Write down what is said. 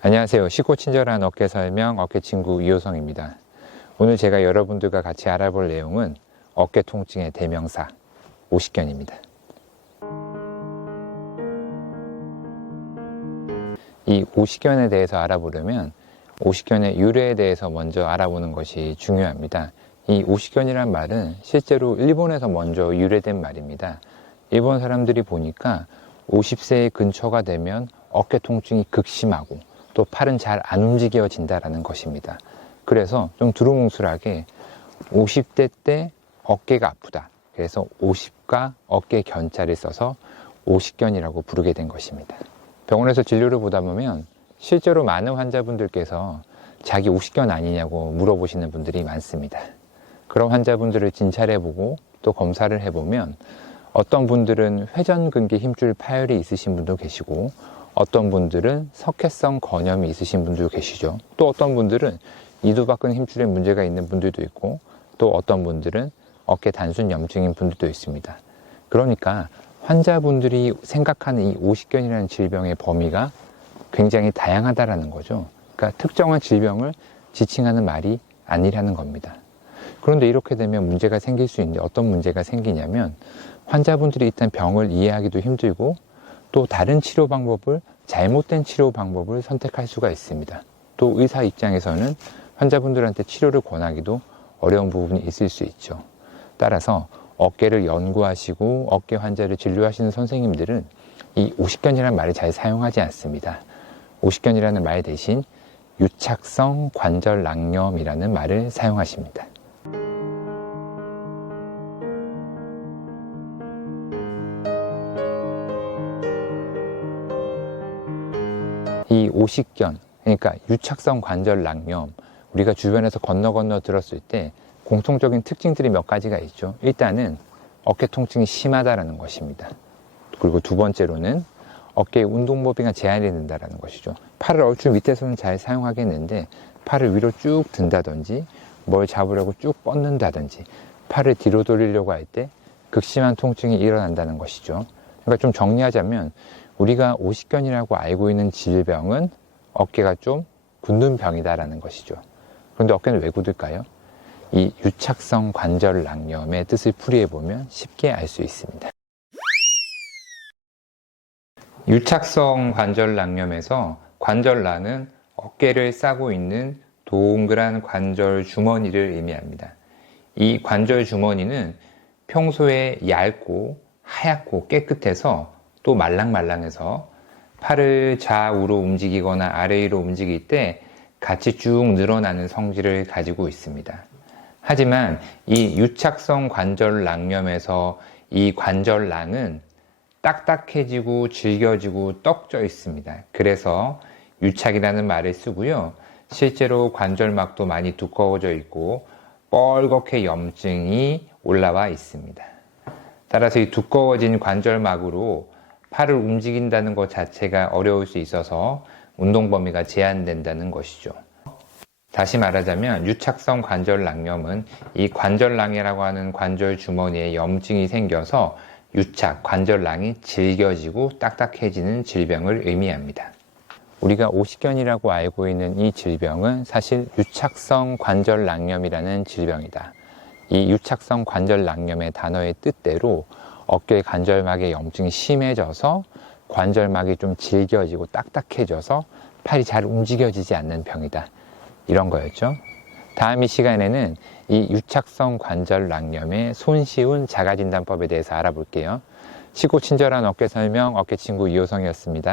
안녕하세요. 쉽고 친절한 어깨 설명 어깨 친구 이호성입니다. 오늘 제가 여러분들과 같이 알아볼 내용은 어깨 통증의 대명사 오십견입니다. 이 오십견에 대해서 알아보려면 오십견의 유래에 대해서 먼저 알아보는 것이 중요합니다. 이 오십견이란 말은 실제로 일본에서 먼저 유래된 말입니다. 일본 사람들이 보니까 50세 근처가 되면 어깨 통증이 극심하고 또 팔은 잘 안 움직여진다라는 것입니다. 그래서 좀 두루뭉술하게 50대 때 어깨가 아프다. 그래서 50과 어깨 견자를 써서 오십견이라고 부르게 된 것입니다. 병원에서 진료를 보다 보면 실제로 많은 환자분들께서 자기 오십견 아니냐고 물어보시는 분들이 많습니다. 그런 환자분들을 진찰해보고 또 검사를 해보면 어떤 분들은 회전근개 힘줄 파열이 있으신 분도 계시고 어떤 분들은 석회성 건염이 있으신 분도 계시죠. 또 어떤 분들은 이두박근 힘줄에 문제가 있는 분들도 있고 또 어떤 분들은 어깨 단순 염증인 분들도 있습니다. 그러니까 환자분들이 생각하는 이 오십견이라는 질병의 범위가 굉장히 다양하다라는 거죠. 그러니까 특정한 질병을 지칭하는 말이 아니라는 겁니다. 그런데 이렇게 되면 문제가 생길 수 있는데 어떤 문제가 생기냐면 환자분들이 일단 병을 이해하기도 힘들고 또 다른 치료 방법을 잘못된 치료 방법을 선택할 수가 있습니다. 또 의사 입장에서는 환자분들한테 치료를 권하기도 어려운 부분이 있을 수 있죠. 따라서 어깨를 연구하시고 어깨 환자를 진료하시는 선생님들은 이 오십견이라는 말을 잘 사용하지 않습니다. 오십견이라는 말 대신 유착성 관절 낭염이라는 말을 사용하십니다. 오십견, 그러니까 유착성 관절 낭염, 우리가 주변에서 건너 건너 들었을 때 공통적인 특징들이 몇 가지가 있죠. 일단은 어깨 통증이 심하다라는 것입니다. 그리고 두 번째로는 어깨의 운동 범위가 제한이 된다라는 것이죠. 팔을 얼추 밑에서는 잘 사용하겠는데 팔을 위로 쭉 든다든지 뭘 잡으려고 쭉 뻗는다든지 팔을 뒤로 돌리려고 할 때 극심한 통증이 일어난다는 것이죠. 그러니까 좀 정리하자면 우리가 오십견이라고 알고 있는 질병은 어깨가 좀 굳는 병이다라는 것이죠. 그런데 어깨는 왜 굳을까요? 이 유착성 관절 낭염의 뜻을 풀이해 보면 쉽게 알 수 있습니다. 유착성 관절 낭염에서 관절란은 어깨를 싸고 있는 동그란 관절 주머니를 의미합니다. 이 관절 주머니는 평소에 얇고 하얗고 깨끗해서 또 말랑말랑해서 팔을 좌우로 움직이거나 아래로 움직일 때 같이 쭉 늘어나는 성질을 가지고 있습니다. 하지만 이 유착성 관절 낭염에서 이 관절 낭은 딱딱해지고 질겨지고 떡져 있습니다. 그래서 유착이라는 말을 쓰고요. 실제로 관절막도 많이 두꺼워져 있고 뻘겋게 염증이 올라와 있습니다. 따라서 이 두꺼워진 관절막으로 팔을 움직인다는 것 자체가 어려울 수 있어서 운동 범위가 제한된다는 것이죠. 다시 말하자면 유착성 관절낭염은 이 관절낭이라고 하는 관절 주머니에 염증이 생겨서 유착, 관절낭이 질겨지고 딱딱해지는 질병을 의미합니다. 우리가 오십견이라고 알고 있는 이 질병은 사실 유착성 관절낭염이라는 질병이다. 이 유착성 관절낭염의 단어의 뜻대로 어깨 관절막의 염증이 심해져서 관절막이 좀 질겨지고 딱딱해져서 팔이 잘 움직여지지 않는 병이다. 이런 거였죠. 다음 이 시간에는 이 유착성 관절 낭염의 손쉬운 자가진단법에 대해서 알아볼게요. 쉽고 친절한 어깨 설명 어깨 친구 이호성이었습니다.